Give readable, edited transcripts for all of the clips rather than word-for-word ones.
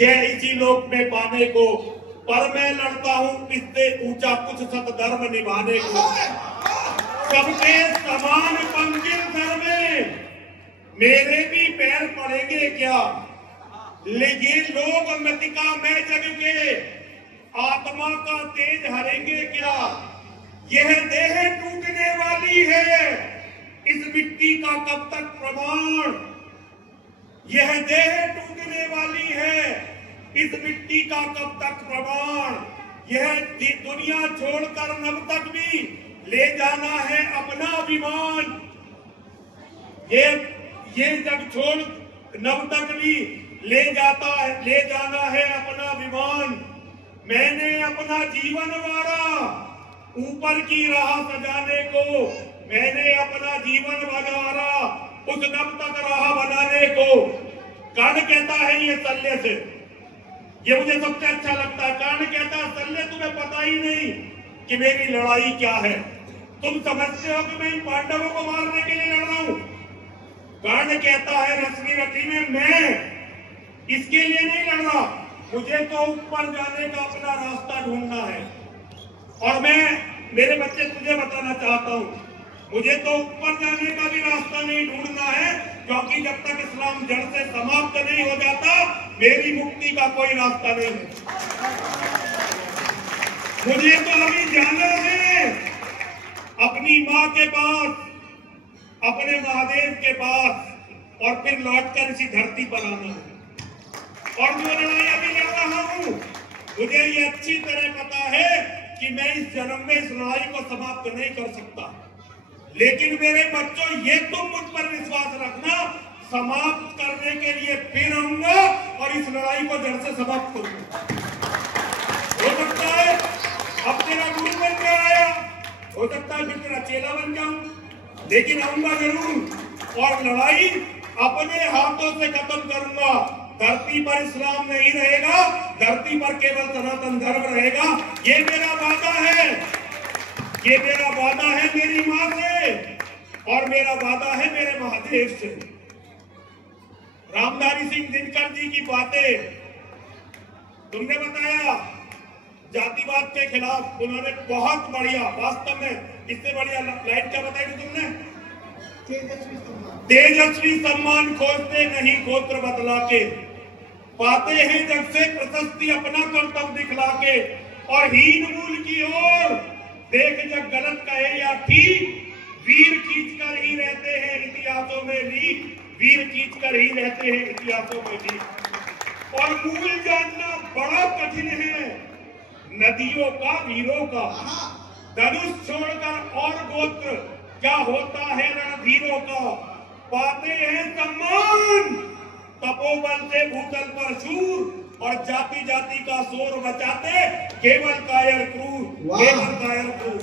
जय इसी लोक में पाने को, पर मैं लड़ता हूँ इससे ऊंचा कुछ सतधर्म निभाने को। सबके समान पंकिल सर में मेरे भी पैर पड़ेंगे क्या, लेकिन लोग मतिका में जग के आत्मा का तेज हरेंगे क्या। यह देह टूटने वाली है, इस मिट्टी का कब तक प्रमाण। यह देह टूटने वाली है, इस मिट्टी का कब तक प्रमाण। यह दुनिया छोड़कर नभ तक भी ले जाना है अपना विमान। ये जग छोड़ नभ तक भी ले जाना है अपना विमान। मैंने अपना जीवन वारा ऊपर की राह सजाने को, मैंने अपना जीवन वारा उस नभ तक राह बनाने को। कर्ण कहता है ये शल्य से, ये मुझे सबसे अच्छा लगता है। कर्ण कहता है शल्य तुम्हें पता ही नहीं कि मेरी लड़ाई क्या है। तुम समझते हो कि मैं इन पांडवों को मारने के लिए लड़ रहा हूं। कर्ण कहता है रश्मि रथी में मैं इसके लिए नहीं लड़ रहा, मुझे तो ऊपर जाने का अपना रास्ता ढूंढना है। और मैं मेरे बच्चे तुझे बताना चाहता हूं, मुझे तो ऊपर जाने का भी रास्ता नहीं ढूंढना है, क्योंकि जब तक इस्लाम जड़ से समाप्त नहीं हो जाता मेरी मुक्ति का कोई रास्ता नहीं है। मुझे तो अभी जाना है अपनी माँ के पास, अपने महादेव के पास, और फिर लौटकर इसी धरती पर आना है। और जो लड़ाई अभी लड़ रहा हूं, मुझे ये अच्छी तरह पता है कि मैं इस जन्म में इस लड़ाई को समाप्त नहीं कर सकता। लेकिन मेरे बच्चों, ये तुम मुझ पर विश्वास रखना, समाप्त करने के लिए फिर आऊंगा और इस लड़ाई को जड़ से समाप्त करूंगा। हो सकता है अब तेरा गुरु बन के आया, हो सकता है फिर तेरा चेला बन जाऊं, लेकिन आऊंगा जरूर और लड़ाई अपने हाथों से खत्म करूंगा। धरती पर इस्लाम नहीं रहेगा, धरती पर केवल सनातन धर्म रहेगा। ये मेरा वादा है, ये मेरा वादा है मेरी माँ से, और मेरा वादा है मेरे महादेव से। रामधारी सिंह दिनकर जी की बातें तुमने बताया जातिवाद के खिलाफ, उन्होंने बहुत बढ़िया, वास्तव में इससे बढ़िया लाइन क्या बताई थी तुमने? तेजस्वी सम्मान खोजते नहीं गोत्र बदला के, पाते हैं जग से प्रशस्ति अपना कर्तव्य दिखला के। और हीन मूल की ओर देख जब गलत कहे या ठीक, वीर खींच कर ही रहते हैं इतिहासों में लीक, वीर खींच कर ही रहते हैं इतिहासों में लीक। और मूल जानना बड़ा कठिन है नदियों का, वीरों का। धनुष छोड़कर और गोत्र क्या होता है रणधीरों का। पाते हैं सम्मान तपोबल से भूतल पर शूर, और जाति जाति का शोर बचाते केवल कायर क्रूर, केवल कायर क्रूर।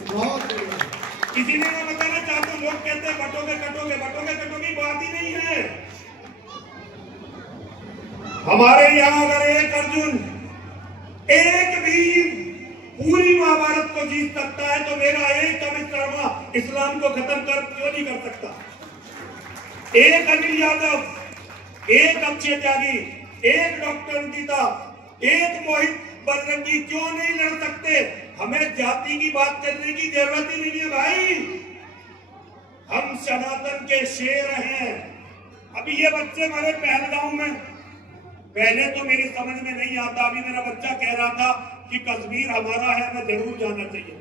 इसीलिए मैं बताना चाहता हूँ, लोग कहते हैं बटोगे कटोगे, बटोगे कटोगे बात ही नहीं है। हमारे यहाँ अगर एक अर्जुन, एक भीम पूरी महाभारत को जीत सकता है, तो मेरा एक अमित शर्मा इस्लाम को खत्म कर क्यों नहीं कर सकता? एक अनिल यादव, एक अक्षय त्यागी, एक डॉक्टर गीता, एक मोहित बजरंगी क्यों नहीं लड़ सकते? हमें जाति की बात करने की जरूरत ही नहीं है भाई, हम सनातन के शेर हैं। अभी ये बच्चे मरे पहलगांव में, पहले तो मेरी समझ में नहीं आता, अभी मेरा बच्चा कह रहा था कि कश्मीर हमारा है, हमें जरूर जाना चाहिए।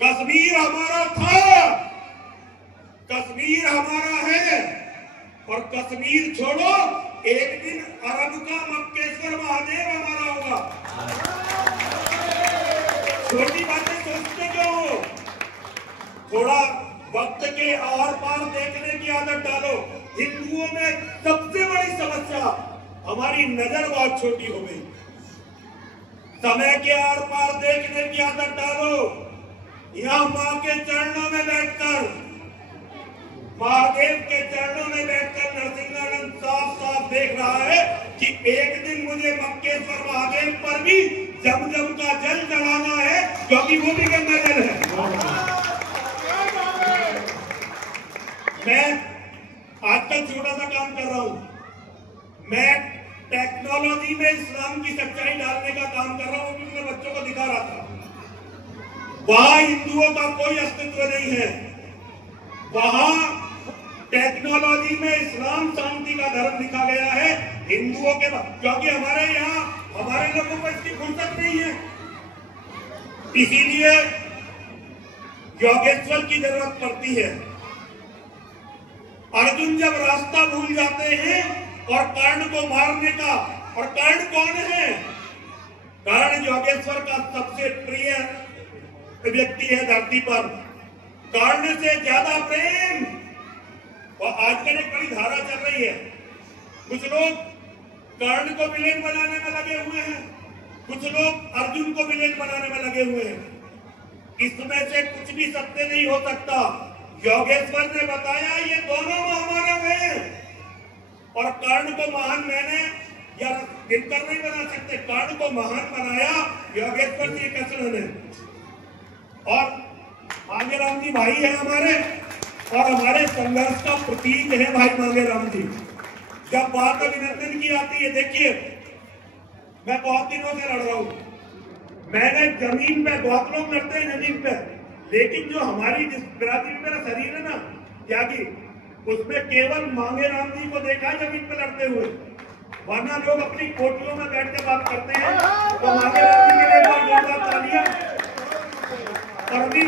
कश्मीर हमारा था, कश्मीर हमारा है, और कश्मीर छोड़ो, एक दिन अरब का मक्केश्वर महादेव हमारा होगा। छोटी बातें सोचते क्यों हो? थोड़ा वक्त के आर पार देखने की आदत डालो। हिंदुओं में सबसे बड़ी समस्या, हमारी नजर बहुत छोटी हो गई। समय के आर पार देखने की आदत डालो। यहाँ माँ के चरणों में बैठकर, महादेव के चरणों में बैठकर नरसिंहानंद साफ साफ देख रहा है कि एक दिन मुझे मक्केश्वर महादेव पर भी जमजम का जल चढ़ाना है, क्योंकि वो भी गंगा जल है। मैं आजकल छोटा सा काम कर रहा हूं। मैं टेक्नोलॉजी में इस्लाम की सच्चाई डालने का काम कर रहा हूं, भी अपने बच्चों को दिखा रहा था। वहां हिंदुओं का कोई अस्तित्व नहीं है। वहां टेक्नोलॉजी में इस्लाम शांति का धर्म लिखा गया है हिंदुओं के, क्योंकि हमारे यहाँ हमारे लोगों को इसकी फुर्सत नहीं है। इसीलिए योगेश्वर की जरूरत पड़ती है। अर्जुन जब रास्ता भूल जाते हैं और कर्ण को मारने का, और कर्ण कौन है? कर्ण योगेश्वर का सबसे प्रिय व्यक्ति है धरती पर। कर्ण से ज्यादा प्रेम, और आजकल एक बड़ी धारा चल रही है, कुछ लोग कर्ण को विलेन बनाने में लगे हुए हैं, कुछ लोग अर्जुन को विलेन बनाने में लगे हुए हैं। इसमें से कुछ भी सत्य नहीं हो सकता। योगेश्वर ने बताया ये दोनों महामानव हैं, और कर्ण को महान मैंने या दिनकर नहीं बना सकते। कर्ण को महान बनाया योगेश्वर जी कृष्ण ने। और मांगेराम जी भाई है हमारे, और हमारे संघर्ष का प्रतीक है भाई मांगेराम जी। जब बात अभिनंदन की आती है, देखिए मैं बहुत दिनों से लड़ रहा हूं। मैंने जमीन पे, बहुत लोग लड़ते हैं जमीन पे, लेकिन जो हमारी जिस बिरादरी में मेरा शरीर है ना त्यागी, उसमें केवल मांगेराम जी को देखा है जमीन पे लड़ते हुए। वरना लोग अपनी कोठियों में बैठ के बात करते हैं, तो मांगेराम जी के लिए जोरदार तालियां। और भी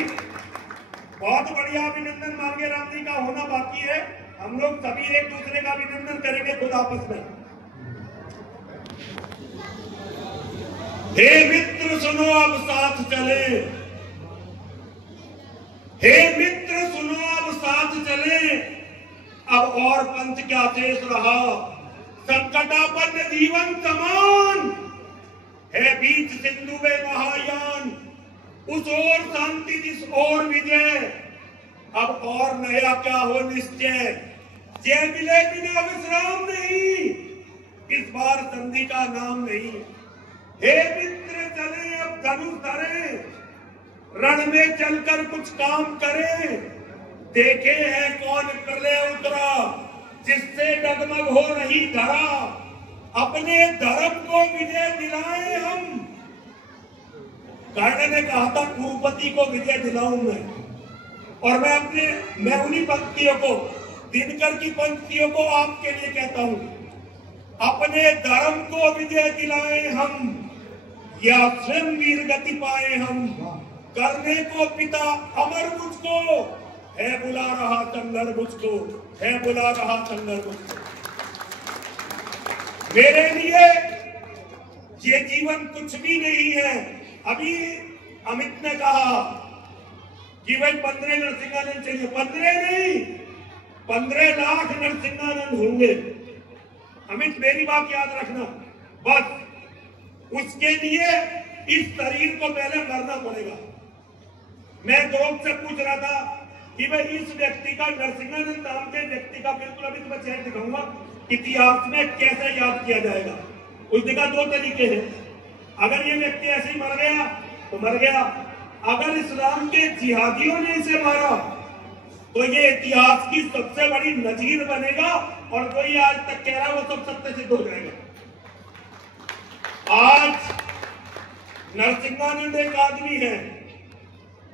बहुत बढ़िया अभिनंदन मांगेराम जी का होना बाकी है। हम लोग सभी एक दूसरे का अभिनंदन करेंगे खुद आपस में। हे मित्र सुनो अब साथ चले, हे मित्र सुनो अब साथ चले, अब और पंथ क्या शेष रहा, संकटापन्न जीवन समान है बीच सिंधु में महायान, उस ओर शांति जिस ओर विजय, अब और नया क्या हो निश्चय, जय मिले बिना विश्राम नहीं, इस बार संधि का नाम नहीं। हे मित्र चले अब धनुष धरे, रण में चलकर कुछ काम करें, देखे है कौन प्रलय उतरा, जिससे डगमग हो रही धरा, अपने धर्म को विजय दिलाए हम। कर्ण ने कहा था कुरुपति को विजय दिलाऊं मैं, और मैं उन्हीं पंक्तियों को, दिनकर की पंक्तियों को आपके लिए कहता हूं। अपने धर्म को विजय दिलाए हम, या स्वयं वीर गति पाए हम, करने को पिता अमर मुझको, है बुला रहा संगर मुझको, है बुला रहा संगर मुझको। मेरे लिए ये जीवन कुछ भी नहीं है। अभी अमित ने कहा कि भाई 15 नरसिंहानंद चाहिए, 15 नहीं 15 लाख नरसिंहानंद होंगे। अमित मेरी बात याद रखना, बस उसके लिए इस शरीर को पहले मरना पड़ेगा। मैं दोस्त से पूछ रहा था कि भाई इस व्यक्ति का, नरसिंहानंद नाम के व्यक्ति का, बिल्कुल अभी तुम्हें चेहरा दिखाऊंगा, इतिहास में कैसे याद किया जाएगा। उसने कहा 2 तरीके हैं, अगर ये व्यक्ति ऐसे ही मर गया तो मर गया, अगर इस्लाम के जिहादियों ने इसे मारा तो ये इतिहास की सबसे बड़ी नजीर बनेगा, और जो ये आज तक कह रहा है वो सब सत्य सिद्ध हो जाएगा। आज नरसिंहानंद एक आदमी है,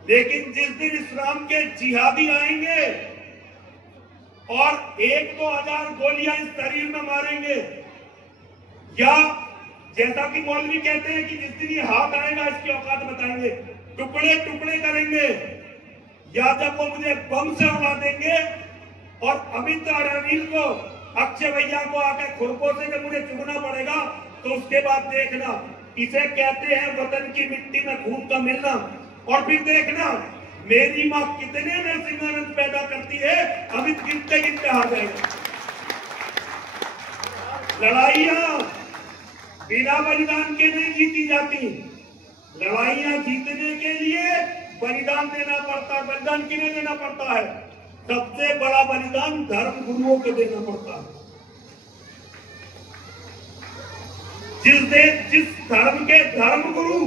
लेकिन जिस दिन इस्लाम के जिहादी आएंगे और 1-2 हजार गोलियां इस शरीर में मारेंगे, या जैसा कि मौलवी कहते हैं कि जिस दिन ये हाथ आएगा इसकी औकात बताएंगे, टुकड़े टुकड़े करेंगे, या जब वो मुझे बम से उड़ा देंगे और अमित और अनिल को, अक्षय भैया को आकर खुरपो से जब मुझे चुगना पड़ेगा, तो उसके बाद देखना, इसे कहते हैं वतन की मिट्टी में खून का मिलना। और फिर देखना मेरी मां कितने नरसिंहानंद पैदा करती है, अमित गिनते गिनते हार जाएगा। लड़ाइयां बिना बलिदान के नहीं जीती जाती, लड़ाइयां जीतने के लिए बलिदान देना पड़ता है। बलिदान किन्हें देना पड़ता है? सबसे बड़ा बलिदान धर्म गुरुओं को देना पड़ता है। जिस धर्म के धर्म गुरु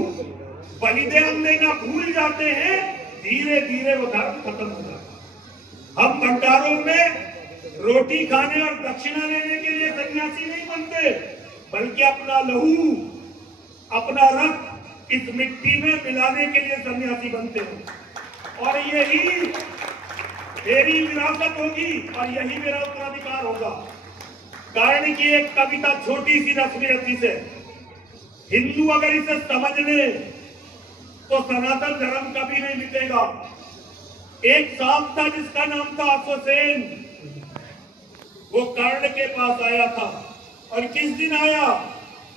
बलिदान देना भूल जाते हैं, धीरे धीरे वो धर्म खत्म हो जाता है। हम भंडारों में रोटी खाने और दक्षिणा लेने के लिए सन्यासी नहीं बनते, बल्कि अपना लहू, अपना रक्त इस मिट्टी में मिलाने के लिए सन्यासी बनते हैं। और यही मेरी विरासत होगी और यही मेरा उत्तराधिकार होगा। कर्ण की एक कविता छोटी सी रस्मी से, हिंदू अगर इसे समझ ले तो सनातन धर्म कभी नहीं मिटेगा। एक सांप था जिसका नाम था अश्वसेन, वो कर्ण के पास आया था। और किस दिन आया?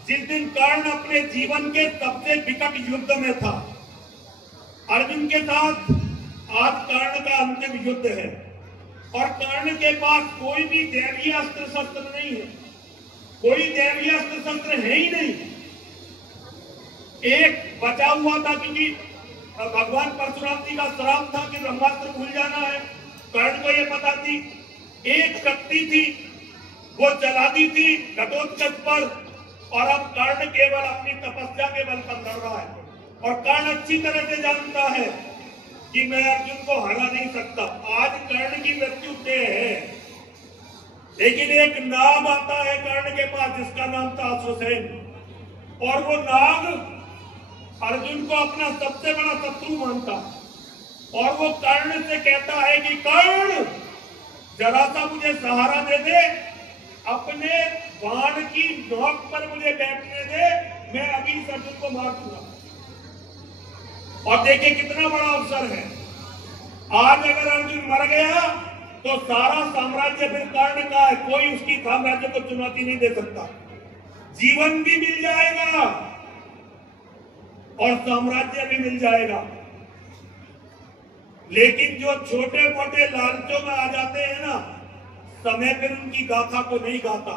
जिस दिन कर्ण अपने जीवन के सबसे विकट युद्ध में था। अर्जुन के साथ आज कर्ण का अंतिम युद्ध है और कर्ण के पास कोई भी दैवीय अस्त्र शस्त्र नहीं है, कोई दैवीय अस्त्र शस्त्र है ही नहीं। एक बचा हुआ था क्योंकि भगवान परशुराम जी का श्राप था कि ब्रह्मास्त्र भूल जाना है, कर्ण को यह पता थी। एक शक्ति थी वो चला दी थी घटोत्कच पर, और अब कर्ण केवल अपनी तपस्या के बल पर लड़ रहा है। और कर्ण अच्छी तरह से जानता है कि मैं अर्जुन को हरा नहीं सकता। आज कर्ण की मृत्यु तय है, लेकिन एक नाग आता है कर्ण के पास जिसका नाम था अश्वसेन, और वो नाग अर्जुन को अपना सबसे बड़ा शत्रु मानता। और वो कर्ण से कहता है कि कर्ण जरा सा मुझे सहारा दे दे, अपने बाण की नोक पर मुझे बैठने दे, मैं अभी इस अर्जुन को मार दूंगा। और देखिए कितना बड़ा अवसर है। आज अगर अर्जुन मर गया तो सारा साम्राज्य फिर कर्ण का है, कोई उसकी साम्राज्य को चुनौती नहीं दे सकता। जीवन भी मिल जाएगा और साम्राज्य भी मिल जाएगा। लेकिन जो छोटे मोटे लालचों में आ जाते हैं ना, समय फिर उनकी गाथा को नहीं गाता।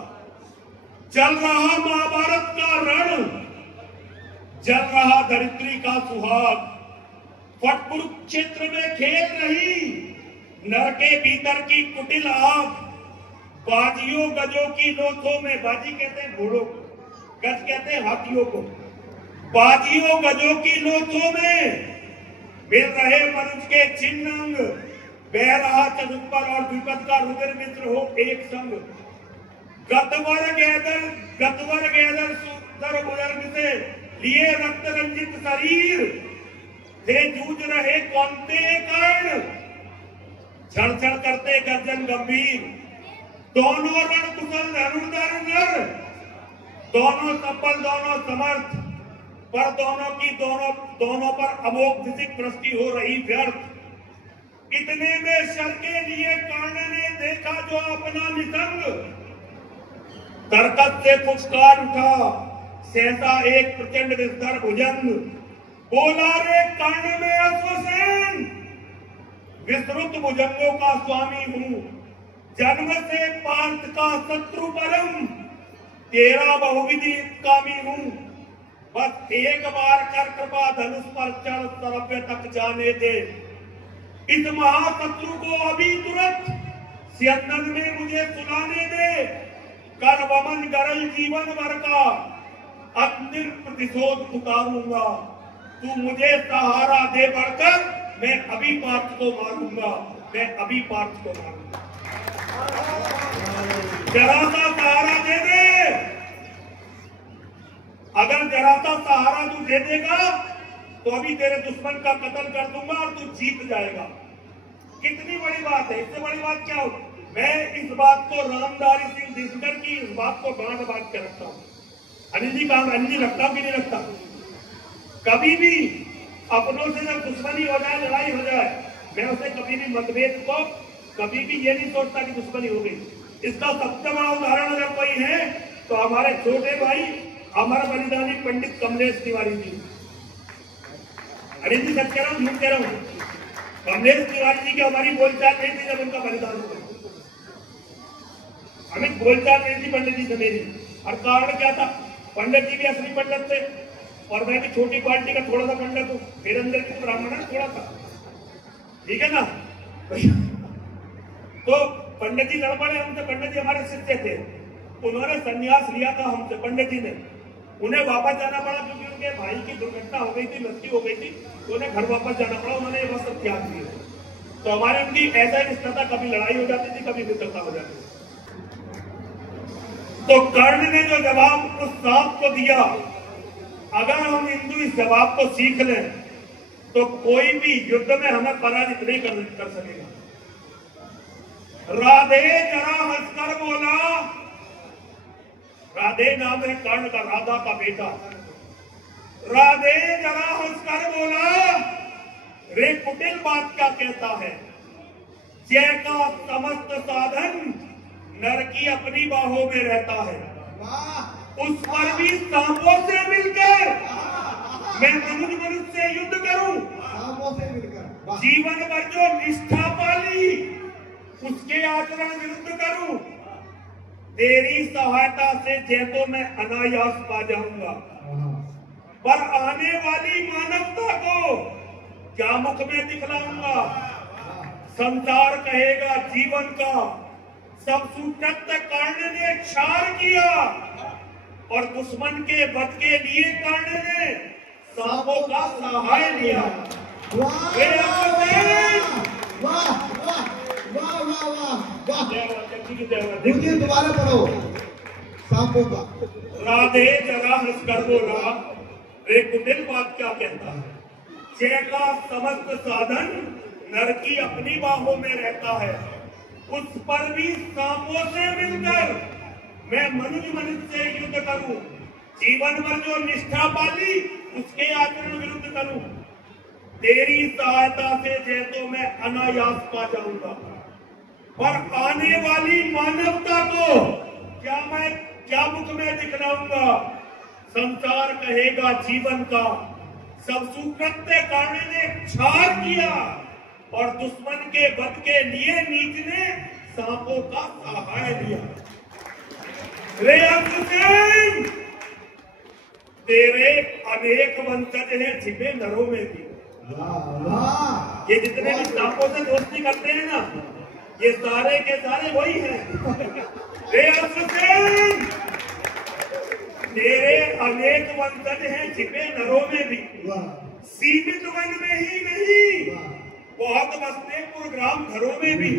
चल रहा महाभारत का रण, जल रहा धरित्री का सुहाग, फट कुरुक्षेत्र में खेल रही नर के भीतर की कुटिल आग। बाजियों गजों की लोथों में, बाजी कहते हैं घोड़ों को, गज कहते हैं हाथियों को, बाजियों गजों की लोथों में मिल रहे मनुष्य के छिन्न अंग। बह रहा चतुष्पर और द्विपद का रुद्र मित्र हो एक संग। गतवर गैदर सुंदर बुजुर्ग से लिए रक्त रंजित शरीर, थे जूझ रहे कौनते कर्ण, छड़ करते गर्जन गंभीर। दोनों रण कुशल धनुर्धर नर, दोनों सफल दोनों समर्थ, पर दोनों पर अमोघ फिजिक दृष्टि हो रही व्यर्थ। इतने में शर के लिए कर्ण ने देखा जो अपना निसंग, तरकत से फुसकार उठा सहसा एक प्रचंड विस्तर भुजंग। बोला रे कर्ण में अश्वसेन, विस्तृत भुजंगों का स्वामी हूँ, जन्म से पार्थ का शत्रु परम, तेरा बहुविधि कामी हूँ। बस एक बार कर कृपा धनुष पर चढ़ तरव्य तक जाने दे, इस महाशत्रु को अभी तुरंत सियंदन में मुझे सुनाने दे। कर वमन गरल जीवन भर का अंतिम प्रतिशोध उतारूंगा, तू मुझे सहारा दे बढ़कर, मैं अभी पार्थ को मारूंगा, मैं अभी पार्थ को मारूंगा। जरा सा सहारा दे दे, अगर जरा सा सहारा तू दे देगा तो अभी तेरे दुश्मन का कत्ल कर दूंगा और तू जीत जाएगा। कितनी बड़ी बात है, इससे बड़ी बात क्या हो। मैं इस बात को रामधारी सिंह दिनकर की इस बात को बांध के रखता हूँ। अनिल जी काम अनिल जी रखता हूँ कि नहीं रखता। कभी भी अपनों से जब दुश्मनी हो जाए, लड़ाई हो जाए, मैं उसे कभी भी मतभेद को कभी भी ये नहीं सोचता कि दुश्मनी हो गई। इसका सबसे बड़ा उदाहरण अगर कोई है तो हमारे छोटे भाई, हमारा बलिदानी पंडित कमलेश तिवारी जी। अनिल जी सच कह रहा हूँ झूठ कह रहा हूँ। कमलेश तिवारी जी की हमारी बोलचाल नहीं थी जब उनका बलिदान हुआ। हमें बोलचाल नहीं थी पंडित जी से मेरी। और कारण क्या था, पंडित जी भी असली पंडित थे और मैं भी छोटी क्वालिटी का थोड़ा सा पंडित हूँ। मेरे अंदर भी ब्राह्मण है थोड़ा सा, ठीक है ना। तो पंडित जी लड़ पड़े हमसे। पंडित जी हमारे शिष्य थे, उन्होंने संन्यास लिया था हमसे। पंडित जी ने, उन्हें वापस जाना पड़ा क्योंकि उनके भाई की दुर्घटना हो गई थी, मृत्यु हो गई थी, तो उन्हें घर वापस जाना पड़ा। उन्होंने ये वस्त्र त्याग दिए। तो हमारी उनकी ऐसा ही रिश्ता था, कभी लड़ाई हो जाती थी, कभी मित्रता हो जाती थी। तो कर्ण ने जो जवाब उस सांप को दिया, अगर हम हिंदू इस जवाब को सीख लें तो कोई भी युद्ध में हमें पराजित नहीं कर सकेगा। राधे जरा हंसकर बोला, राधे नाम है कर्ण का, राधा का बेटा। राधे जरा हंसकर बोला, रे कुटिल बात क्या कहता है, जय का समस्त साधन नर की अपनी बाहों में रहता है। उस पर भी सांपों से मिलकर मैं मनुष्य से युद्ध करूं, जीवन भर जो निष्ठा पाली उसके आचरण विरुद्ध करूं, तेरी सहायता से जय तो मैं अनायास पा जाऊंगा, पर आने वाली मानवता को क्या मुख में दिखलाऊंगा। संसार कहेगा जीवन का सब सुकृत्य कर्ण ने क्षार किया, और दुश्मन के वध के लिए कर्ण ने सांपों का सहाय लिया। मुझे दोबारा पढ़ो सांपों का। राधे जरा हंसकर बोला, रे कुटिल बात क्या कहता है, जय का समस्त साधन नर की अपनी बाहों में रहता है, उस पर भी सांपों से मिलकर मैं मनुष्य से युद्ध करूं, जीवन भर जो निष्ठा पाली उसके आचरण विरुद्ध करूं, तेरी सहायता से जय तो मैं अनायास पा जाऊंगा, पर आने वाली मानवता को क्या मुख में दिखलाऊंगा। संसार कहेगा जीवन का सब सुकृत्य कर्ण ने क्षार किया, और दुश्मन के वध के लिए नीच ने सांपों का सहाय लिया। रे अर्जुन, तेरे अनेक वंशज हैं छिपे नरों में भी। ये जितने भी सांपों से दोस्ती करते हैं ना, ये सारे के सारे वही हैं। रे अर्जुन, तेरे अनेक वंशज हैं छिपे नरों में भी, सीमित वन में ही नहीं बहुत बसते ग्राम घरों में भी।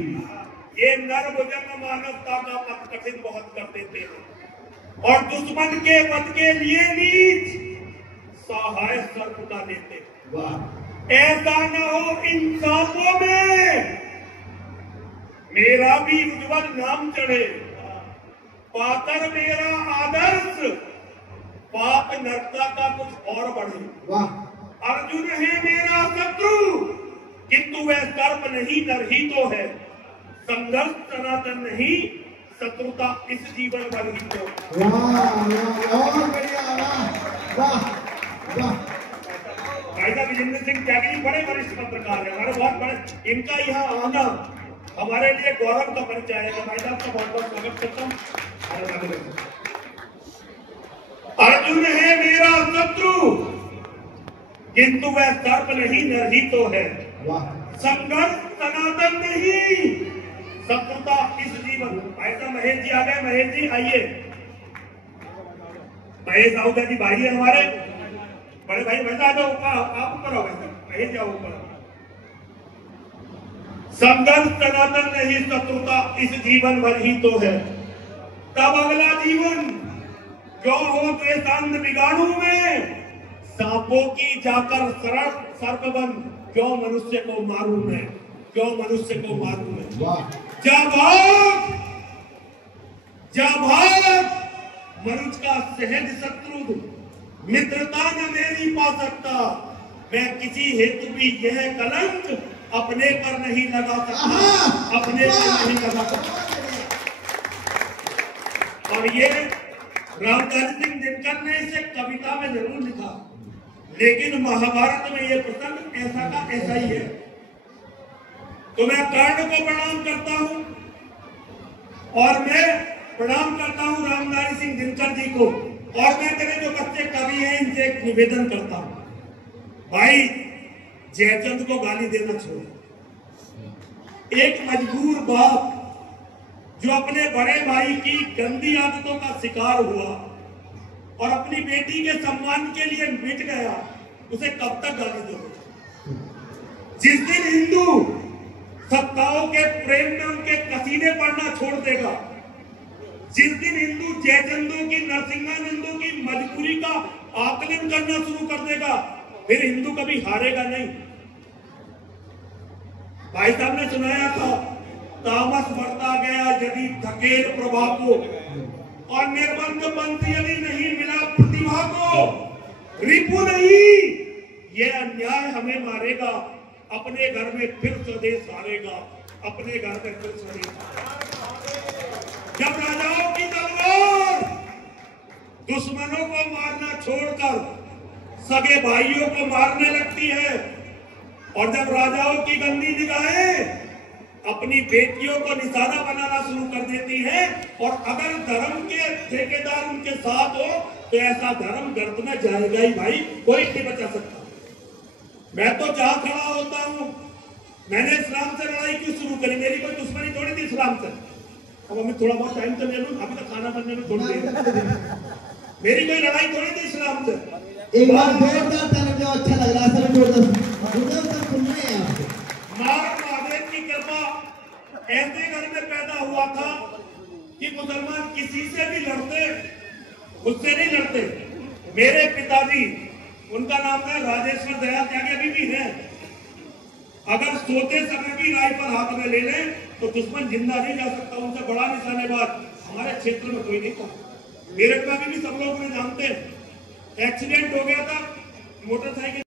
ये नर भुजंग मानवता का पथ कठिन बहुत कर देते हैं, और दुश्मन के वध के लिए नीच सहाय सर्प का देते। ऐसा न हो इन सांपों में मेरा भी उज्जवल नाम चढ़े, पातर मेरा आदर्श पाप नरता का कुछ और बढ़े। अर्जुन है मेरा शत्रु, किंतु वह सर्प नहीं नर ही तो है, संघर्ष सनातन नहीं शत्रुता इस जीवन भर ही तो। भाई साहब विजेंद्र सिंह त्यागी जी बड़े वरिष्ठ पत्रकार है, हमारे बहुत बड़े, इनका यहाँ आना हमारे लिए गौरव का परिचय है। भाई साहब का बहुत बहुत स्वागत करता हूँ। अर्जुन है मेरा शत्रु, किंतु वह सर्प नहीं नर ही तो है, संघर्ष सनातन नहीं शत्रुता इस जीवन। ऐसा महेश जी आ गए, महेश जी आइए। महेश आहूजा जी भाई है हमारे बड़े भाई, वैसा आ जाओ आप ऊपर आओ, वैसा महेश जाओ ऊपर। संघर्ष सनातन नहीं शत्रुता इस जीवन भर ही तो है, तब अगला जीवन जो हो द्वेषांध बिगाड़ू में, सांपों की जाकर सर्प बन क्यों मनुष्य को मारूं मैं, क्यों मनुष्य को मारूं मैं। जब मनुष्य का सहज शत्रु मित्रता न मेरी पा सकता, मैं किसी हेतु भी यह कलंक अपने पर नहीं लगा सकता, अपने पर नहीं लगा सकता। और ये रामधारी सिंह दिनकर ने इसे कविता में जरूर लिखा, लेकिन महाभारत में ये प्रसंग ऐसा का ऐसा ही है। तो मैं कर्ण को प्रणाम करता हूं, और मैं प्रणाम करता हूं रामधारी सिंह दिनकर जी को, और मैं मेरे जो बच्चे कवि हैं इनसे एक निवेदन करता हूं, भाई जयचंद को गाली देना छोड़ो। एक मजबूर बाप जो अपने बड़े भाई की गंदी आदतों का शिकार हुआ और अपनी बेटी के सम्मान के लिए मिट गया, उसे कब तक गाली दोगे? जिस दिन हिंदू सत्ताओं के प्रेम में उनके कसीदे पढ़ना छोड़ देगा, जिस दिन हिंदू जयचंदों की, नरसिंहानंदों की मजबूरी का आकलन करना शुरू कर देगा, फिर हिंदू कभी हारेगा नहीं। भाई साहब ने सुनाया था, तामस बढ़ता गया यदि धकेल प्रभा को, और निर्बंध पंथ यदि नहीं मिला प्रतिभा को, रिपु नहीं ये अन्याय हमें मारेगा, अपने घर में फिर स्वदेश हारेगा, अपने घर में फिर स्वदेश। जब राजाओं की तलवार दुश्मनों को मारना छोड़कर सगे भाइयों को मारने लगती है, और जब राजाओं की गंदी निगाहें अपनी बेटियों को निशाना बनाना शुरू कर देती है, और अगर धर्म के ठेकेदार उनके साथ हो तो ऐसा धर्म गर्त में जाएगा ही भाई, कोई नहीं बचा सकता। मैं तो जहां खड़ा होता हूं, मैंने इस्लाम से लड़ाई क्यों शुरू करी? मेरी कोई दुश्मनी थोड़ी थी इस्लाम से। अब हमें थोड़ा बहुत टाइम तो ले लूं, अभी तक खाना बनने में थोड़ी देर, मेरी कोई लड़ाई थोड़ी थी इस्लाम से। एक बार जोरदार ताली जो अच्छा लग रहा है सर, जोरदार सुन रहे हैं आप। महादेव की कृपा ऐसे घर में पैदा हुआ था कि मुसलमान किसी से भी लड़ते, उससे नहीं लड़ते। मेरे पिताजी, उनका नाम है राजेश्वर दया त्यागी, अभी भी है, अगर सोते समय भी राइफल हाथ में ले लें तो दुश्मन जिंदा नहीं जा सकता। उनसे बड़ा निशानेबाज हमारे क्षेत्र में कोई नहीं था। मेरे को अभी भी सब लोग उन्हें जानते हैं। एक्सीडेंट हो गया था मोटरसाइकिल